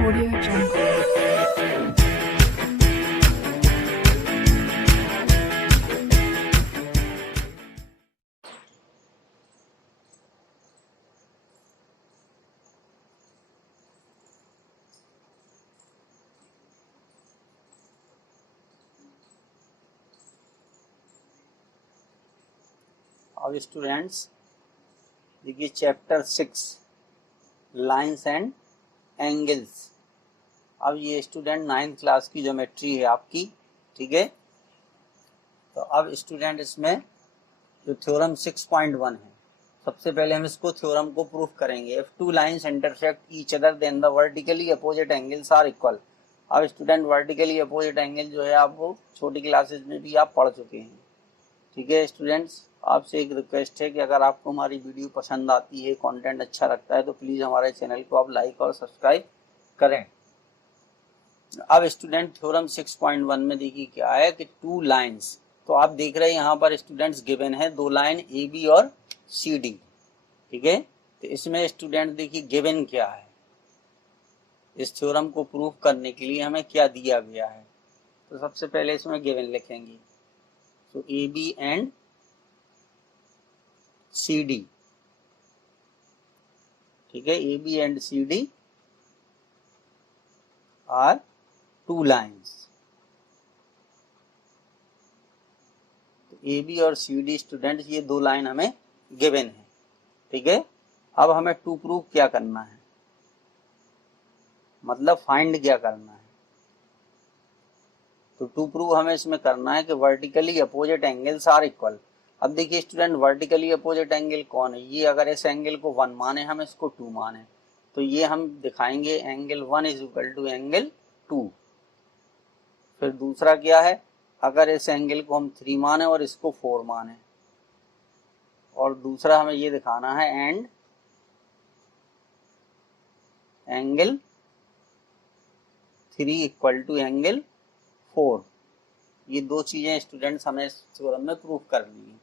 Audio Jungle. अब students देखिए chapter 6 lines and angles. अब ये स्टूडेंट 9th क्लास की ज्योमेट्री है आपकी, ठीक है। तो अब स्टूडेंट इसमें जो थ्योरम 6.1 है, सबसे पहले हम इसको थ्योरम को प्रूफ करेंगे। If two lines intersect each other then the vertically opposite angles are equal. अब स्टूडेंट वर्टिकली अपोजिट एंगल जो है आपको छोटी क्लासेस में भी आप पढ़ चुके हैं, ठीक है। स्टूडेंट्स आपसे एक रिक्वेस्ट है कि अगर आपको हमारी वीडियो पसंद आती है, कंटेंट अच्छा लगता है, तो प्लीज़ हमारे चैनल को आप लाइक और सब्सक्राइब करें। अब स्टूडेंट थ्योरम 6.1 में देखिए क्या है कि टू लाइंस, तो आप देख रहे हैं यहाँ पर स्टूडेंट्स गिवन है दो लाइन ए बी और सी डी, ठीक है। तो इसमें स्टूडेंट देखिए गिवन क्या है, इस थ्योरम को प्रूफ करने के लिए हमें क्या दिया गया है। तो सबसे पहले इसमें गिवन लिखेंगे, तो A B and C D, ठीक है। A B and C D are two lines. तो ए बी और सी डी स्टूडेंट ये दो लाइन हमें गिवन है, ठीक है। अब हमें टू प्रूफ क्या करना है, मतलब फाइंड क्या करना है। तो टू प्रूफ हमें इसमें करना है कि vertically opposite angles are equal. अब देखिए स्टूडेंट वर्टिकली अपोजिट एंगल कौन है, ये अगर इस एंगल को 1 माने, हम इसको 2 माने, तो ये हम दिखाएंगे angle 1 is equal to angle 2। फिर दूसरा क्या है, अगर इस एंगल को हम 3 माने और इसको 4 माने, और दूसरा हमें ये दिखाना है and angle 3 equal to angle 4। ये दो चीजें स्टूडेंट्स हमें इस थ्योरम में प्रूफ करनी है,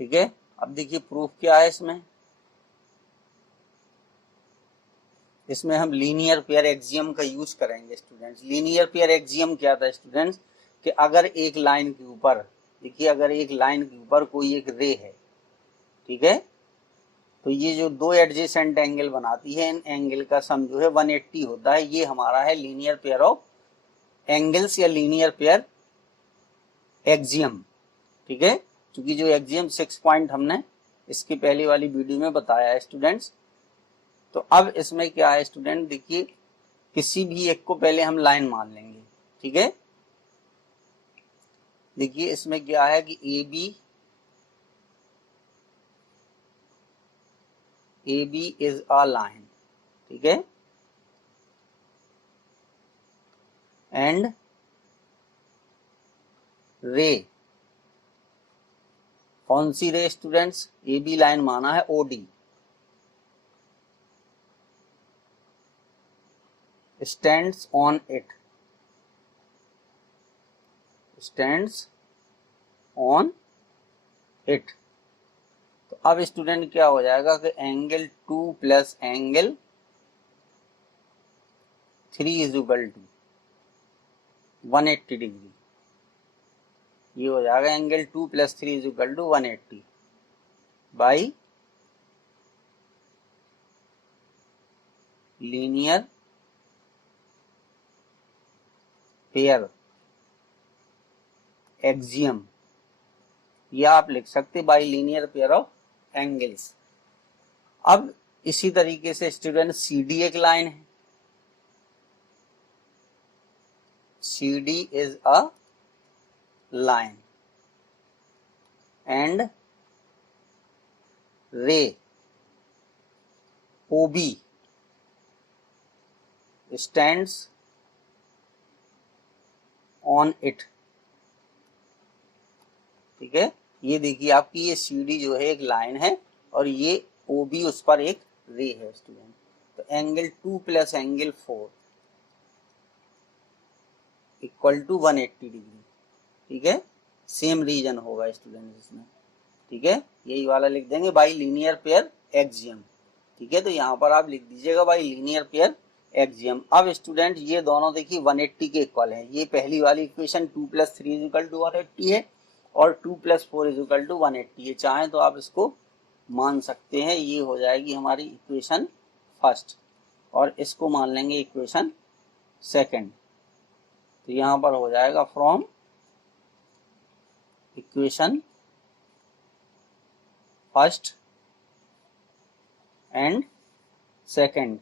ठीक है। अब देखिए प्रूफ क्या है इसमें हम लीनियर पेयर एक्सियम का यूज करेंगे स्टूडेंट्स। लीनियर पेयर एक्सियम क्या था स्टूडेंट्स, कि अगर एक लाइन के ऊपर, देखिए अगर एक लाइन के ऊपर कोई एक रे है, ठीक है, तो ये जो दो एडजेसेंट एंगल बनाती है, इन एंगल का सम जो है 180 होता है। ये हमारा है लीनियर पेयर ऑफ एंगल्स या लीनियर पेयर एक्सियम, ठीक है। क्योंकि जो एक्सियम 6 पॉइंट हमने इसकी पहली वाली वीडियो में बताया है स्टूडेंट्स। तो अब इसमें क्या है स्टूडेंट, देखिए किसी भी एक को पहले हम लाइन मान लेंगे, ठीक है। देखिए इसमें क्या है कि A B is a line, ठीक है, एंड रे, कौन सी रे स्टूडेंट्स, ए बी लाइन माना है OD, stands on it, stands on it. तो अब स्टूडेंट क्या हो जाएगा कि angle 2 plus angle 3 is equal to 180 degree. ये हो जाएगा angle 2 plus 3 is equal to 180 by linear pair axiom, या आप लिख सकते by linear pair of angles. अब इसी तरीके से स्टूडेंट सी डी एक लाइन है, C D is a line and ray O B stands on it, ठीक है। ये देखिए आपकी ये सी डी जो है एक लाइन है और ये ओ बी उस पर एक रे है स्टूडेंट। तो angle 2 plus angle 4 equal to 180 degree, ठीक है। सेम रीजन होगा स्टूडेंट इसमें, ठीक है। यही वाला लिख देंगे बाई लीनियर पेयर एक्सियम, ठीक है। तो यहाँ पर आप लिख दीजिएगा बाई लीनियर पेयर एक्सियम। अब स्टूडेंट ये दोनों देखिए 180 के इक्वल है। ये पहली वाली इक्वेशन 2 + 3 = 180 है और 2 + 4 = 180 है। चाहें तो आप इसको मान सकते हैं, ये हो जाएगी हमारी इक्वेशन फर्स्ट और इसको मान लेंगे इक्वेशन सेकंड। तो यहाँ पर हो जाएगा from equation first and second.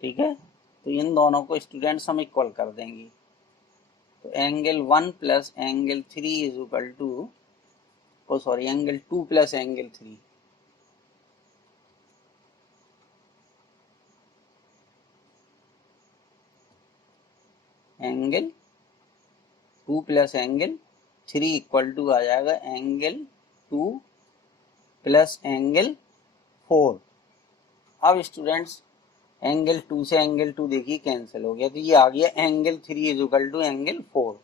ठीक है, तो इन दोनों को स्टूडेंट्स हम इक्वल कर देंगे। तो angle 1 + angle 3 angle 2 + angle 3। Angle 2 + angle 3 = आ जाएगा एंगल 2 + एंगल 4। अब स्टूडेंट्स एंगल 2 से एंगल 2 देखिए कैंसिल हो गया, तो ये आ गया एंगल 3 = एंगल 4।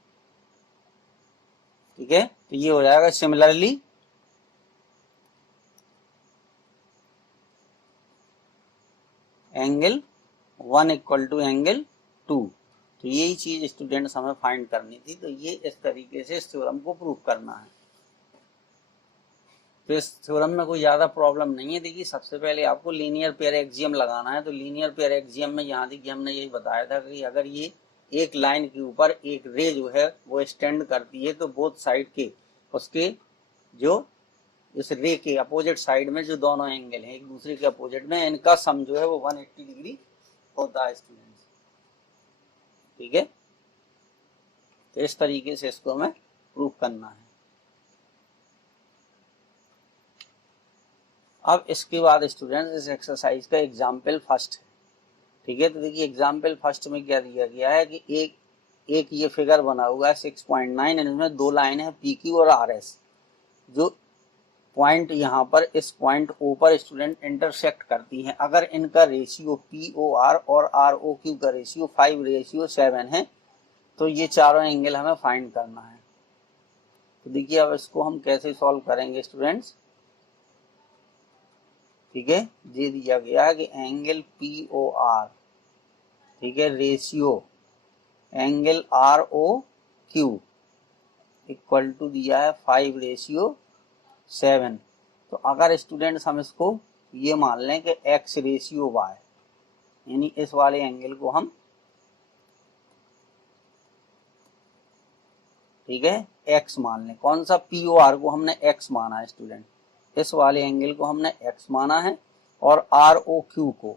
ठीक है, तो ये हो जाएगा सिमिलरली एंगल 1 = एंगल 2। तो यही चीज स्टूडेंट्स हमें फाइंड करनी थी। तो ये इस तरीके से इस थ्योरम को प्रूव करना है। तो इस थ्योरम में कोई ज्यादा प्रॉब्लम नहीं है। देखिए सबसे पहले आपको लीनियर पेयर एक्सियम लगाना है। तो लीनियर पेयर एक्सियम में यहाँ देखिए हमने यही बताया था कि अगर ये एक लाइन के ऊपर एक रे जो है वो स्टैंड करती है, तो बोथ साइड के उसके जो इस रे के अपोजिट साइड में जो दोनों एंगल हैं एक दूसरे के अपोजिट में, इनका सम जो है वो 180 डिग्री होता है स्टूडेंट्स। ठीक है, तो इस तरीके से इसको हमें प्रूव करना है। अब इसके बाद स्टूडेंट्स इस एक्सरसाइज का एग्जाम्पल फर्स्ट है। ठीक है, तो देखिए एग्जाम्पल फर्स्ट में क्या दिया गया है कि एक ये फिगर बना हुआ है 6.9 एंड इसमें दो लाइन है PQ और RS। जो पॉइंट यहाँ पर इस पॉइंट O पर स्टूडेंट इंटरसेक्ट करती हैं। अगर इनका रेशियो POR और ROQ का रेशियो 5:7 है तो ये चारों एंगल हमें फाइंड करना है। तो देखिए अब इसको हम कैसे सॉल्व करेंगे स्टूडेंट्स। ठीक है, ये दिया गया है कि एंगल POR, ठीक है, ratio angle ROQ equal to दिया है 5:7। तो अगर स्टूडेंट्स हम इसको ये मान लें कि X/Y, यानी इस वाले एंगल को हम, ठीक है, X मान लें। कौन सा POR को हमने X माना है स्टूडेंट, इस वाले एंगल को हमने X माना है और ROQ को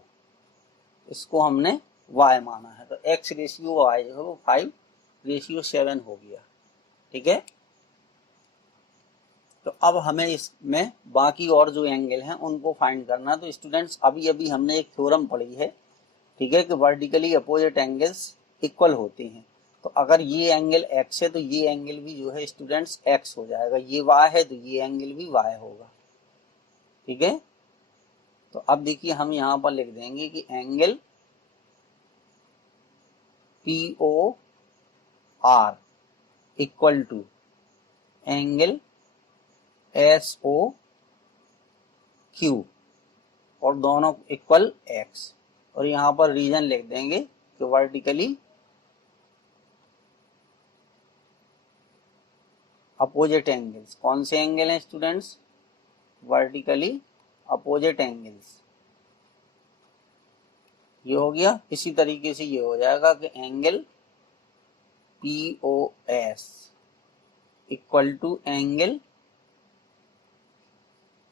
इसको हमने Y माना है। तो X/Y जो है वो 5:7 हो गया। ठीक है, तो अब हमें इसमें बाकी और जो एंगल हैं उनको फाइंड करना। तो स्टूडेंट्स अभी अभी हमने एक थ्योरम पढ़ी है, ठीक है, कि वर्टिकली अपोजिट एंगल्स इक्वल होते हैं। तो अगर ये एंगल X है तो ये एंगल भी जो है स्टूडेंट्स X हो जाएगा, ये Y है तो ये एंगल भी Y होगा। ठीक है, तो अब देखिए हम यहां पर लिख देंगे कि angle POR equal to angle SOQ और दोनों इक्वल X। और यहां पर रीजन लिख देंगे कि वर्टिकली अपोजिट एंगल्स। कौन से एंगल हैं स्टूडेंट्स, वर्टिकली अपोजिट एंगल्स। ये हो गया। इसी तरीके से ये हो जाएगा कि angle POS equal to angle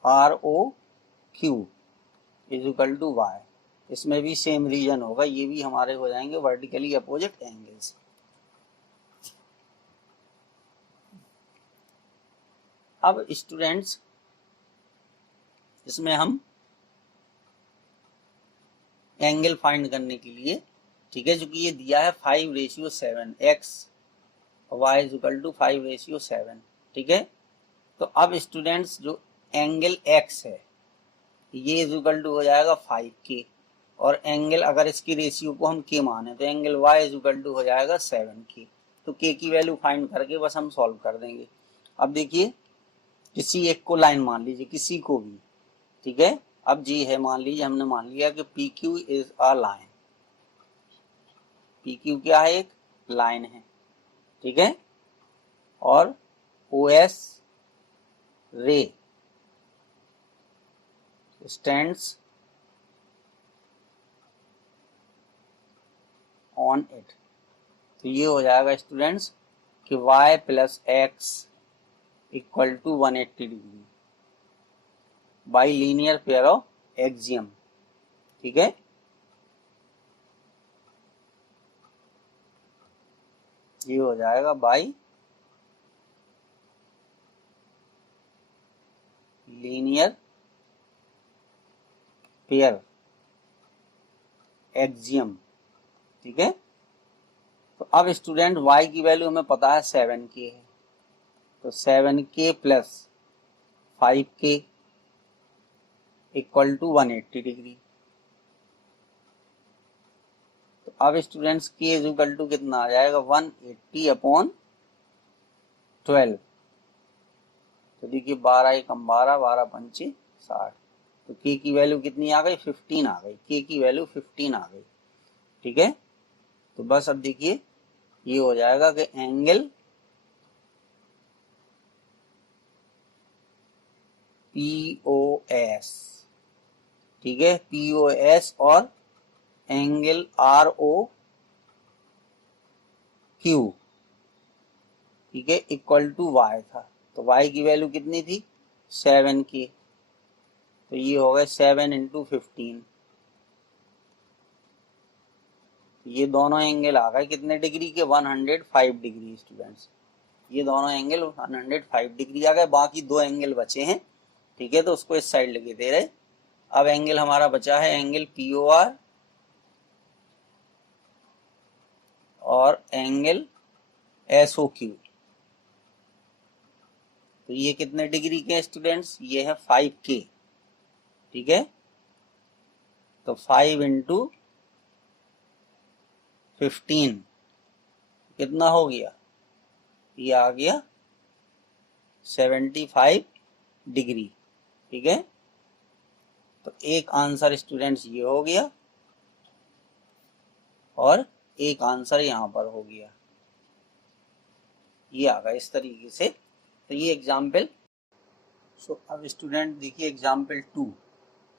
ROQ is equal to Y। इसमें भी सेम रीजन होगा, ये भी हमारे हो जाएंगे वर्टिकली अपोजिट एंगल्स। अब स्टूडेंट्स इसमें हम एंगल फाइंड करने के लिए, ठीक है, चूंकि ये दिया है 5:7, X Y is equal to 5:7। ठीक है, तो अब स्टूडेंट्स जो एंगल X है ये इज इक्वल टू हो जाएगा 5K और एंगल अगर इसकी रेशियो को हम K माने तो angle Y is equal to हो जाएगा 7K। तो K की वैल्यू फाइंड करके बस हम सॉल्व कर देंगे। अब देखिए किसी एक को लाइन मान लीजिए, किसी को भी, ठीक है, अब जी है, मान लीजिए हमने मान लिया कि P Q is a line, P Q क्या है, एक लाइन है, ठीक है, और O S ray stands on it. तो ये हो जाएगा स्टूडेंट्स कि y plus x equal to 180 degree by linear pair of axiom, ठीक है। ये हो जाएगा बाई लीनियर पेयर एक्सियम, ठीक है। तो अब स्टूडेंट y की वैल्यू हमें पता है 7k है, तो 7k plus 5k equal to 180 degree. तो अब students k is equal to कितना आ जाएगा, 180 अपॉन 12। तो देखिए 12 एकम 12, 12 पंचे 60, तो k की वैल्यू कितनी आ गई, 15 आ गई, k की वैल्यू 15 आ गई, ठीक है। तो बस अब देखिए ये हो जाएगा कि एंगल POS, ठीक है, POS और एंगल ROQ, ठीक है, इक्वल टू y था। तो y की वैल्यू कितनी थी, 7k, तो ये हो गए 7 इंटू 15। ये दोनों एंगल आ गए कितने डिग्री के, 105 डिग्री स्टूडेंट्स। ये दोनों एंगल 105 डिग्री आ गए, बाकी दो एंगल बचे हैं, ठीक है, तो उसको इस साइड लगे दे रहे। अब एंगल हमारा बचा है एंगल POR और एंगल SOQ। तो ये कितने डिग्री के स्टूडेंट्स, ये है 5k, ठीक है। तो 5 इंटू 15 कितना हो गया, ये आ गया 75 डिग्री, ठीक है। तो एक आंसर स्टूडेंट्स ये हो गया और एक आंसर यहां पर हो गया, ये आ गया इस तरीके से। तो ये एग्जाम्पल। सो अब स्टूडेंट देखिए एग्जाम्पल 2,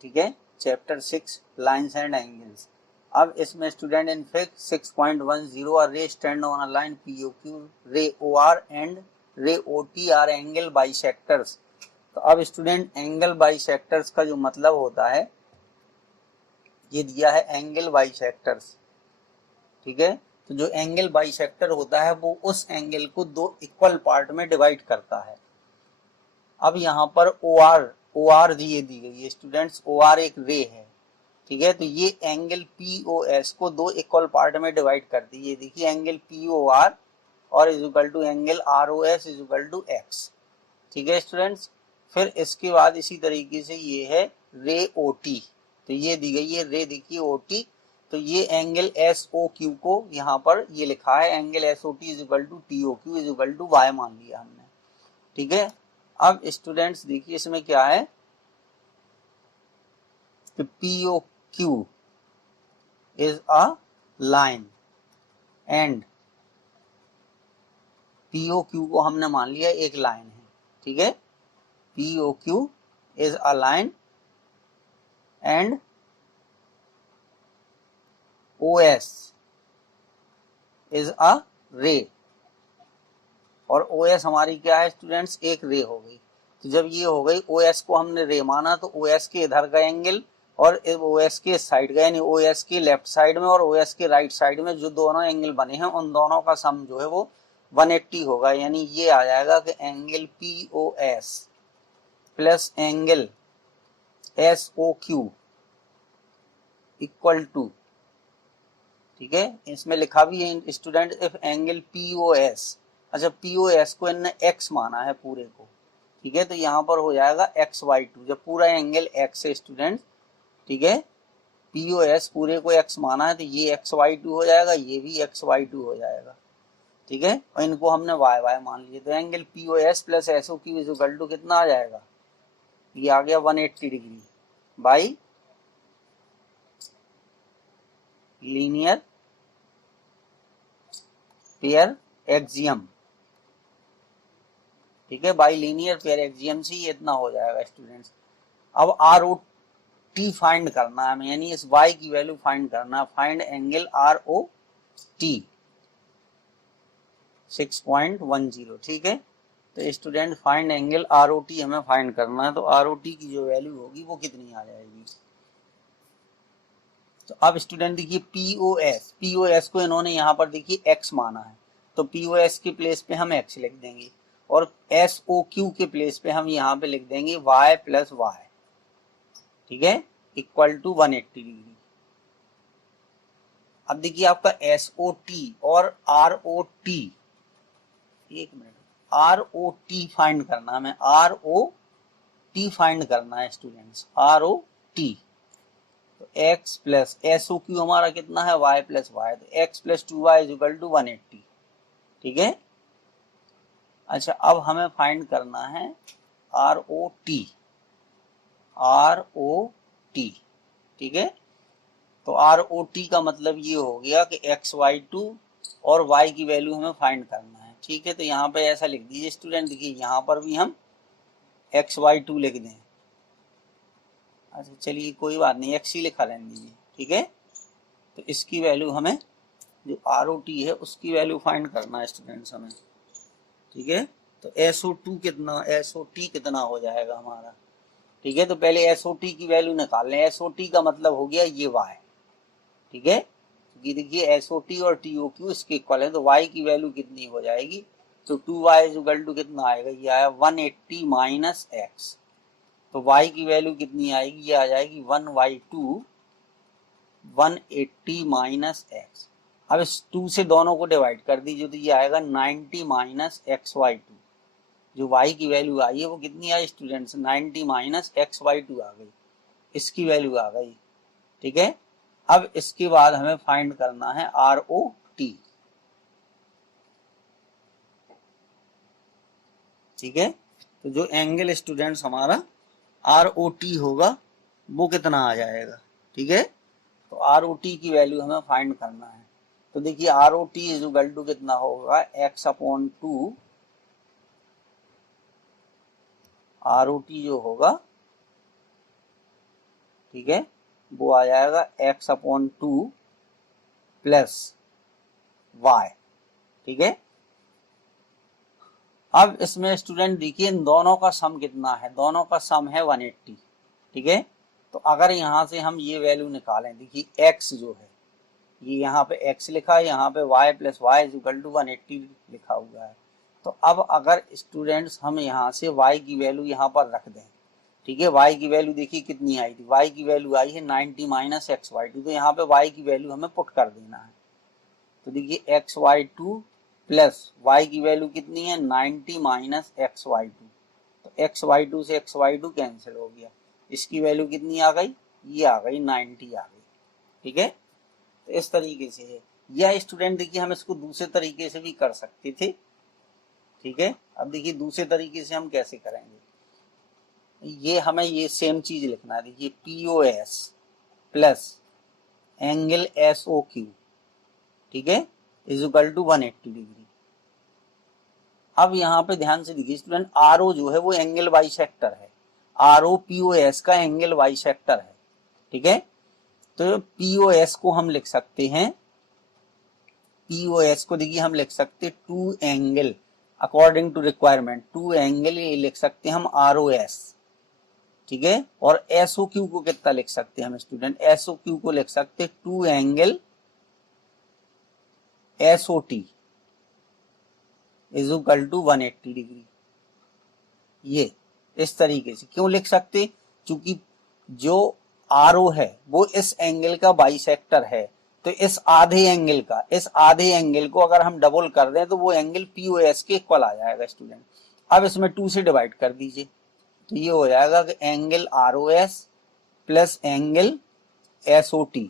ठीक है, चैप्टर 6 लाइन्स एंड एंगल्स। अब इसमें स्टूडेंट इन फैक्ट 6.10 अ रे stand on a line POQ, रे OR एंड रे OT आर एंगल बाइसेक्टर्स। तो अब स्टूडेंट एंगल बाइसेक्टर्स का जो मतलब होता है, ये दिया है एंगल बाइसेक्टर्स, ठीक है। तो जो एंगल बाइसेक्टर होता है वो उस एंगल को दो इक्वल पार्ट में डिवाइड करता है। अब यहाँ पर OR ये दी गई है स्टूडेंट्स, OR एक रे है, ठीक है। तो ये एंगल POS को दो इक्वल पार्ट में डिवाइड कर दी, ये देखिए एंगल POR और is equal to angle ROS is equal to x, ठीक है स्टूडेंट्स। फिर इसके बाद इसी तरीके से ये है रे OT, तो ये दी गई है रे, देखिए OT। तो ये एंगल SOQ को यहाँ पर ये लिखा है angle SOT is equal to TOQ is equal to y मान लिया हमने, ठीक है। अब स्टूडेंट्स देखिए इसमें क्या है कि POQ is a line and POQ को हमने मान लिया एक लाइन है, ठीक है। POQ is a line and OS is a रे, और OS हमारी क्या है स्टूडेंट्स, एक रे हो गई। तो जब ये हो गई, OS को हमने रे माना, तो OS के इधर का एंगल और OS के साइड का, यानी OS के लेफ्ट साइड में और OS के राइट साइड में जो दोनों एंगल बने हैं उन दोनों का सम जो है वो 180 होगा, यानी ये आ जाएगा कि angle POS plus angle SOQ equal to, ठीक है, इसमें लिखा भी है स्टूडेंट इफ एंगल POS, अच्छा POS को इन्होंने x माना है पूरे को, ठीक है, तो यहाँ पर हो जाएगा XY2, जब पूरा एंगल x है स्टूडेंट, ठीक है, POS पूरे को x माना है तो ये XY2 हो जाएगा, ये भी XY2 हो जाएगा, ठीक है, और इनको हमने YY मान लिया। तो angle POS plus SOQ is equal to कितना आ जाएगा, ये आ गया 180 degree, by linear pair axiom, ठीक है, बाई लीनियर पेयर एक्सियम से ये इतना हो जाएगा स्टूडेंट्स। अब आर ओ टी फाइंड करना है हमें, यानी इस y की वैल्यू फाइंड करना है। Find angle R O T 6.10, ठीक है। तो student find angle R O T हमें फाइंड करना है, तो आर ओ टी की जो वैल्यू होगी वो कितनी आ जाएगी। तो अब स्टूडेंट देखिए पीओएस को इन्होंने यहाँ पर देखिए x माना है, तो पीओएस के प्लेस पे हम x लिख देंगे, और एस ओ क्यू के प्लेस पे हम यहाँ पे लिख देंगे y प्लस वाई, ठीक है, इक्वल टू 180 डिग्री। अब देखिए आपका एस ओ टी और आर ओ टी, एक minute, R O T find करना है हमें, आर ओ टी फाइंड करना है स्टूडेंट्स, आर ओ टी। तो x plus S O Q हमारा कितना है y प्लस वाई, तो x plus 2y is equal to 180, ठीक है। अच्छा अब हमें फाइंड करना है R O T, R O T, ठीक है। तो आर ओ टी का मतलब ये हो गया कि xy2 और y की वैल्यू हमें फाइंड करना है, ठीक है। तो यहाँ पे ऐसा लिख दीजिए स्टूडेंट, देखिए यहाँ पर भी हम xy2 लिख दें। अच्छा चलिए कोई बात नहीं, x ही लिखा रहने दीजिए, ठीक है। तो इसकी वैल्यू हमें, जो आर ओ टी है उसकी वैल्यू फाइंड करना है स्टूडेंट्स हमें, ठीक है। तो SO2 कितना, SOT कितना हो जाएगा हमारा, ठीक है। तो पहले SOT की वैल्यू निकाल लें, SOT का मतलब हो गया ये y, ठीक है। ये देखिए SOT और TOQ इसके इक्वल है, तो y की वैल्यू कितनी हो जाएगी, तो 2y इज इक्वल टू कितना आएगा, ये आया 180 माइनस x, तो y की वैल्यू कितनी आएगी, ये आ जाएगी 1/2 180 माइनस x। अब इस 2 से दोनों को डिवाइड कर दीजिए, तो ये आएगा 90 माइनस XY2, जो y की वैल्यू आई है वो कितनी आई स्टूडेंट्स, 90 माइनस XY2 आ गई, इसकी वैल्यू आ गई, ठीक है। अब इसके बाद हमें फाइंड करना है आर ओ टी, ठीक है। तो जो एंगल स्टूडेंट्स हमारा आर ओ टी होगा वो कितना आ जाएगा, ठीक है। तो आर ओ टी की वैल्यू हमें फाइंड करना है, तो देखिए R O T is equal to कितना होगा, x/2, आर ओ टी जो होगा, ठीक है, वो आ जाएगा x/2 प्लस y, ठीक है। अब इसमें स्टूडेंट देखिए इन दोनों का सम कितना है, दोनों का सम है 180, ठीक है। तो अगर यहां से हम ये वैल्यू निकालें, देखिए x जो है, ये यहाँ पे x लिखा है, यहाँ पे y plus y is equal to 180 लिखा हुआ है। तो अब अगर स्टूडेंट्स हम यहाँ से y की वैल्यू यहाँ पर रख दें, ठीक है, y की वैल्यू देखिए कितनी आई थी, y की वैल्यू आई है 90 माइनस XY2, तो यहाँ पे y की वैल्यू हमें पुट कर देना है। तो देखिए XY2 प्लस y की वैल्यू कितनी है, 90 माइनस XY2, तो XY2 से XY2 कैंसिल हो गया, इसकी वैल्यू कितनी आ गई, ये आ गई 90 आ गई, ठीक है। तो इस तरीके से है, या स्टूडेंट देखिए हम इसको दूसरे तरीके से भी कर सकते थे, ठीक है। अब देखिए दूसरे तरीके से हम कैसे करेंगे, ये हमें ये सेम चीज लिखना है, देखिए POS प्लस एंगल SOQ, ठीक है, इज इक्वल टू 180 डिग्री। अब यहाँ पे ध्यान से देखिए स्टूडेंट, RO जो है वो एंगल बाइसेक्टर है, RO POS का एंगल बाइसेक्टर है, ठीक है। तो POS को हम लिख सकते हैं, POS को देखिए हम लिख सकते हैं two angle, according to requirement two angle ये लिख सकते हैं हम ROS, ठीक है। और SOQ को कितना लिख सकते हैं हम स्टूडेंट, SOQ को लिख सकते हैं two angle SOT is equal to 180 degree. ये इस तरीके से क्यों लिख सकते, क्योंकि जो RO है वो इस एंगल का बाइसेक्टर है, तो इस आधे एंगल को अगर हम डबल कर दें तो वो एंगल POS के इक्वल आ जाएगा स्टूडेंट। अब इसमें 2 से डिवाइड कर दीजिए, तो ये हो जाएगा कि angle ROS plus angle SOT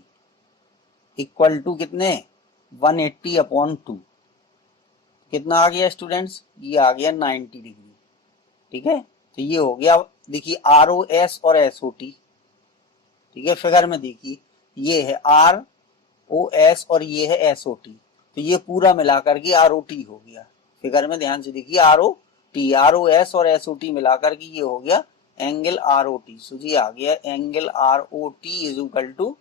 equal to कितने, 180/2, कितना आ गया स्टूडेंट्स, ये आ गया 90 डिग्री, ठीक है। तो ये हो गया, देखिए ROS और SOT, ठीक है, फिगर में देखिए ये है आर ओ एस और ये है एस ओ टी, तो ये पूरा मिलाकर के आर ओ टी हो गया। फिगर में ध्यान से देखिए आर ओ एस और एस ओ टी मिलाकर के ये हो गया angle R O T. So जी आ गया angle R O T is equal to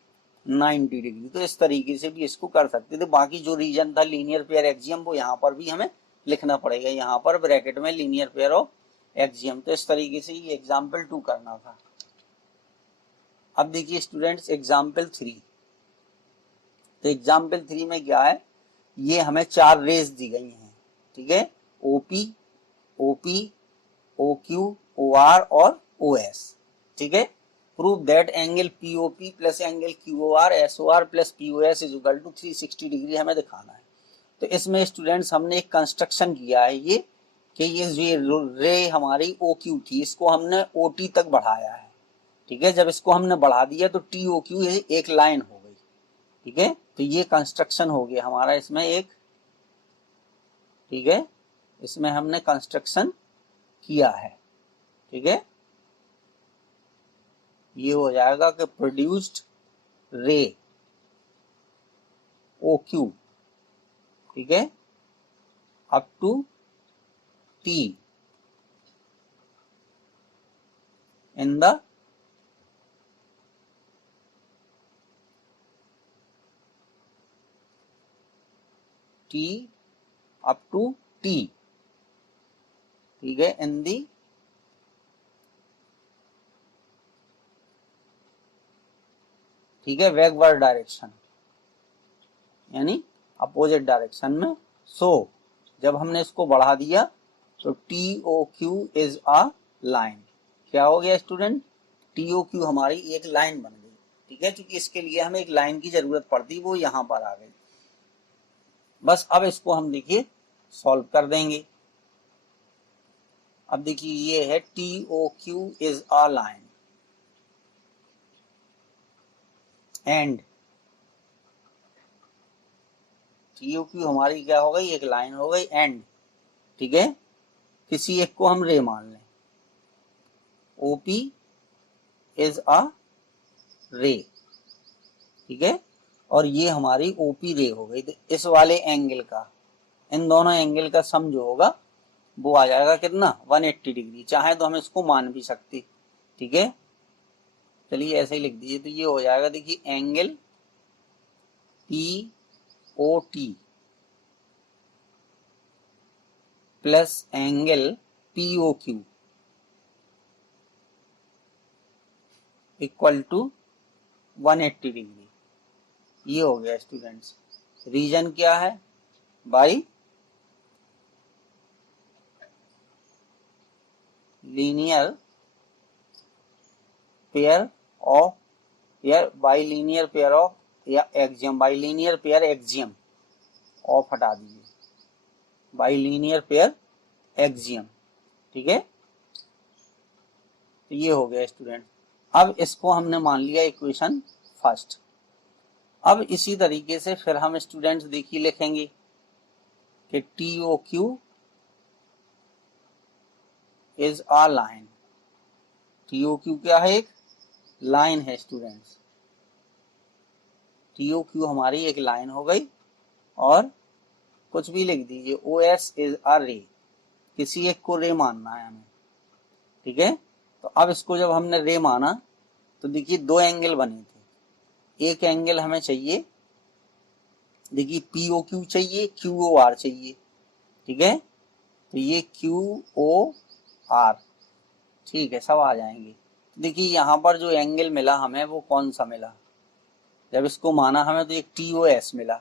90 degree. तो इस तरीके से भी इसको कर सकते थे। बाकी जो रीजन था लीनियर पेयर एक्सियम वो यहाँ पर भी हमें लिखना पड़ेगा, यहाँ पर ब्रैकेट में लीनियर पेयर ऑफ एक्सियम। तो इस तरीके से ये एग्जाम्पल 2 करना था। अब देखिए स्टूडेंट्स एग्जाम्पल 3। तो एग्जाम्पल 3 में क्या है, ये हमें 4 रेज दी गई हैं, ठीक है, OP, OP, O Q, O R और ओ एस, ठीक है। Prove that angle POP plus angle QOR SOR plus POS is equal to 360 degree हमें दिखाना है। तो इसमें स्टूडेंट्स हमने एक कंस्ट्रक्शन किया है ये कि ये रे हमारी ओ क्यू थी, इसको हमने ओ टी तक बढ़ाया है, ठीक है। जब इसको हमने बढ़ा दिया तो टी ओ क्यू एक लाइन हो गई, ठीक है। तो ये कंस्ट्रक्शन हो गया हमारा इसमें एक, ठीक है, इसमें हमने कंस्ट्रक्शन किया है, ठीक है। ये हो जाएगा कि प्रोड्यूस्ड रे ओ क्यू, ठीक है, up to T in the T up to T, ठीक है, इन दी ठीक है बैकवर्ड डायरेक्शन यानी अपोजिट डायरेक्शन में। सो जब हमने इसको बढ़ा दिया तो T O Q is a line. क्या हो गया स्टूडेंट, टी ओ क्यू हमारी एक लाइन बन गई, ठीक है। क्योंकि इसके लिए हमें एक लाइन की जरूरत पड़ती, वो यहां पर आ गई। बस अब इसको हम देखिए सॉल्व कर देंगे। अब देखिए ये है T O Q is a line and T O Q हमारी क्या हो गई, एक लाइन हो गई एंड, ठीक है। किसी एक को हम रे मान लें, ओपी इज अ रे, ठीक है, और ये हमारी ओपी रे हो गई। तो इस वाले एंगल का, इन दोनों एंगल का सम जो होगा वो आ जाएगा कितना, 180 डिग्री। चाहे तो हम इसको मान भी सकते, ठीक है। चलिए ऐसे ही लिख दीजिए। तो ये हो जाएगा देखिए angle P O T plus angle P O Q equal to 180 degree. ये हो गया स्टूडेंट्स। रीजन क्या है, बाई लीनियर पेयर ऑफ या बाई लीनियर पेयर ऑफ या axiom, by linear pair axiom of हटा दीजिए, बाई लीनियर पेयर एक्सियम, ठीक है। तो ये हो गया स्टूडेंट। अब इसको हमने मान लिया इक्वेशन फर्स्ट। अब इसी तरीके से फिर हम स्टूडेंट्स देखिए लिखेंगे कि T O Q is a line. T O Q क्या है, एक लाइन है स्टूडेंट्स। टी ओ क्यू हमारी एक लाइन हो गई और कुछ भी लिख दीजिए, ओ एस इज अ रे, किसी एक को रे मानना है हमें, ठीक है। तो अब इसको जब हमने रे माना तो देखिए दो एंगल बने थे। एक एंगल हमें चाहिए, देखिए पी ओ क्यू चाहिए, क्यू ओ आर चाहिए, ठीक है। तो ये क्यू ओ आर, ठीक है, सब आ जाएंगे। देखिए यहाँ पर जो एंगल मिला हमें वो कौन सा मिला, जब इसको माना हमें तो एक टी ओ एस मिला,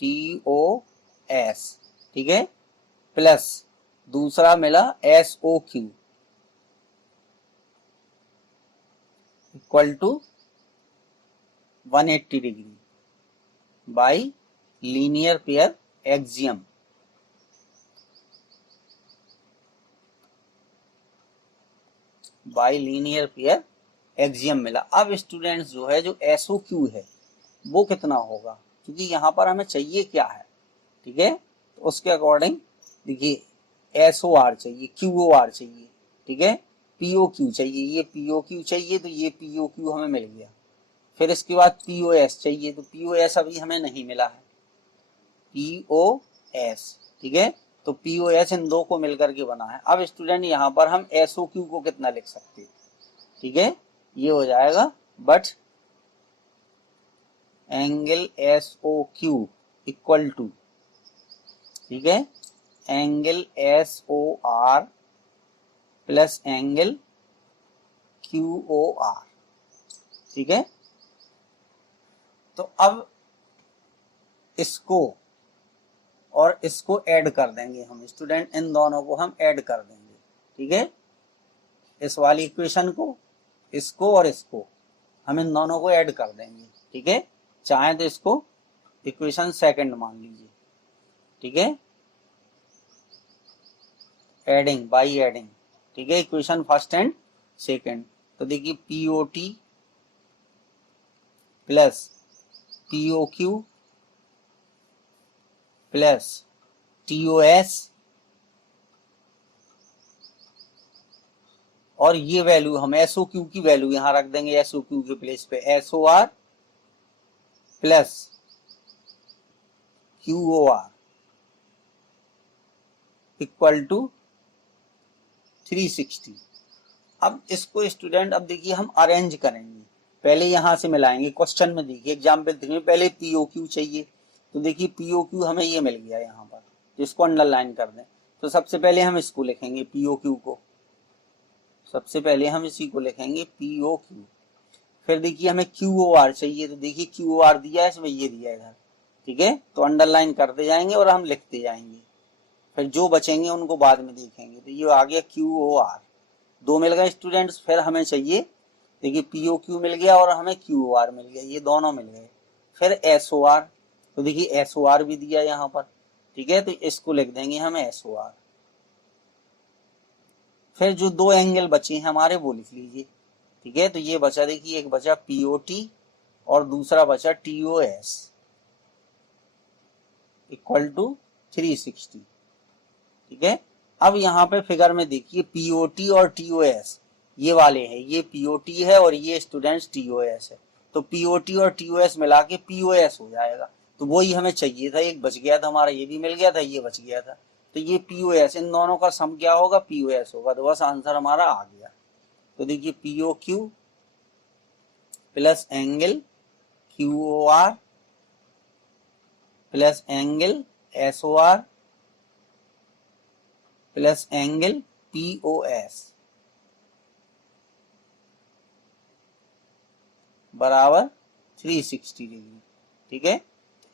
टी ओ एस, ठीक है, प्लस दूसरा मिला S O Q equal to 180 degree by linear pair axiom. By linear pair axiom मिला। अब स्टूडेंट्स जो है जो एसओ क्यू है वो कितना होगा, क्योंकि यहाँ पर हमें चाहिए क्या है, ठीक है। तो उसके अकॉर्डिंग देखिए एसओ आर चाहिए, क्यू ओ आर चाहिए, ठीक है, पीओ क्यू चाहिए, ये पीओ क्यू चाहिए, तो ये पीओ क्यू हमें मिल गया। फिर इसके बाद पीओएस चाहिए, तो पीओएस अभी हमें नहीं मिला है, पीओएस, ठीक है। तो पीओएस इन दो को मिलकर के बना है। अब स्टूडेंट यहाँ पर हम एसओ क्यू को कितना लिख सकते हैं, ठीक है, ये हो जाएगा but angle SO Q equal to, ठीक है, angle SO R plus angle QO R, ठीक है। तो अब इसको और इसको ऐड कर देंगे हम स्टूडेंट, इन दोनों को हम ऐड कर देंगे, ठीक है। इस वाली इक्वेशन को, इसको और इसको हम इन दोनों को ऐड कर देंगे, ठीक है। चाहे तो इसको इक्वेशन सेकंड मान लीजिए, ठीक है, एडिंग बाई एडिंग, ठीक है, इक्वेशन फर्स्ट एंड सेकंड। तो देखिए पीओटी प्लस पीओक्यू प्लस टीओएस, और ये वैल्यू हम एसओ क्यू की वैल्यू यहां रख देंगे, एसओ क्यू के प्लेस पे SO R plus QO R equal to 360। अब इसको स्टूडेंट, अब देखिए हम अरेंज करेंगे, पहले यहां से मिलाएंगे। क्वेश्चन में देखिए एग्जाम्पल देखिए, पहले पीओ क्यू चाहिए, तो देखिए पीओ क्यू हमें ये मिल गया यहाँ पर, जिसको अंडरलाइन कर दें। तो सबसे पहले हम इसको लिखेंगे पीओ क्यू को, सबसे पहले हम इसी को लिखेंगे पीओ क्यू। फिर देखिए हमें क्यूओ आर चाहिए, तो देखिए क्यूओ आर दिया है इसमें, ये दिया है इधर, ठीक है। तो अंडरलाइन करते जाएंगे और हम लिखते जाएंगे, फिर जो बचेंगे उनको बाद में देखेंगे। तो ये आ गया क्यूओ आर, दो मिल गए स्टूडेंट्स। फिर हमें चाहिए, देखिए पीओ क्यू मिल गया और हमें क्यूओ आर मिल गया, ये दोनों मिल गए। फिर एसओ आर, तो देखिए एसओ आर भी दिया यहाँ पर, ठीक है, तो इसको लिख देंगे हम एसओ आर। फिर जो दो एंगल बचे हैं हमारे वो लिख लीजिए, ठीक है। तो ये बचा, देखिए एक बचा पीओटी और दूसरा बचा टीओएस इक्वल टू 360, ठीक है। अब यहाँ पे फिगर में देखिए पीओटी और टीओएस ये वाले हैं, ये पीओटी है और ये स्टूडेंट्स टीओएस है। तो पीओटी और टीओएस मिला के पीओएस हो जाएगा। तो वही हमें चाहिए था, एक बच गया था हमारा, ये भी मिल गया था, ये बच गया था। तो ये पीओएस, इन दोनों का सम क्या होगा, पीओएस होगा। तो बस आंसर हमारा आ गया। तो देखिए PO Q plus angle QO R plus angle SO R plus angle POS बराबर 360 डिग्री, ठीक है।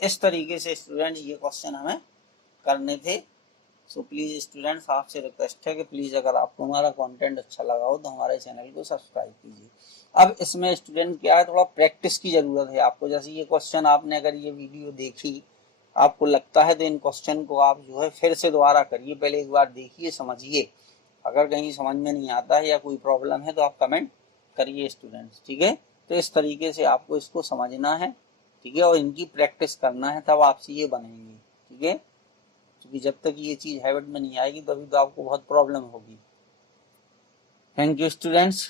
इस तरीके से स्टूडेंट ये क्वेश्चन हमें करने थे। सो प्लीज स्टूडेंट्स, आपसे रिक्वेस्ट है कि प्लीज अगर आपको हमारा कंटेंट अच्छा लगा हो तो हमारे चैनल को सब्सक्राइब कीजिए। अब इसमें स्टूडेंट क्या है, थोड़ा प्रैक्टिस की जरूरत है आपको। जैसे ये क्वेश्चन आपने अगर ये वीडियो देखी, आपको लगता है तो इन क्वेश्चन को आप जो है फिर से दोबारा करिए, पहले एक बार देखिए, समझिए। अगर कहीं समझ में नहीं आता है या कोई प्रॉब्लम है तो आप कमेंट करिए स्टूडेंट्स, ठीक है। तो इस तरीके से आपको इसको समझना है, ठीक है, और इनकी प्रैक्टिस करना है, तब आपसे ये बनेंगे, ठीक है। क्योंकि जब तक ये चीज हैबिट में नहीं आएगी तभी तो आपको बहुत प्रॉब्लम होगी। Thank you students.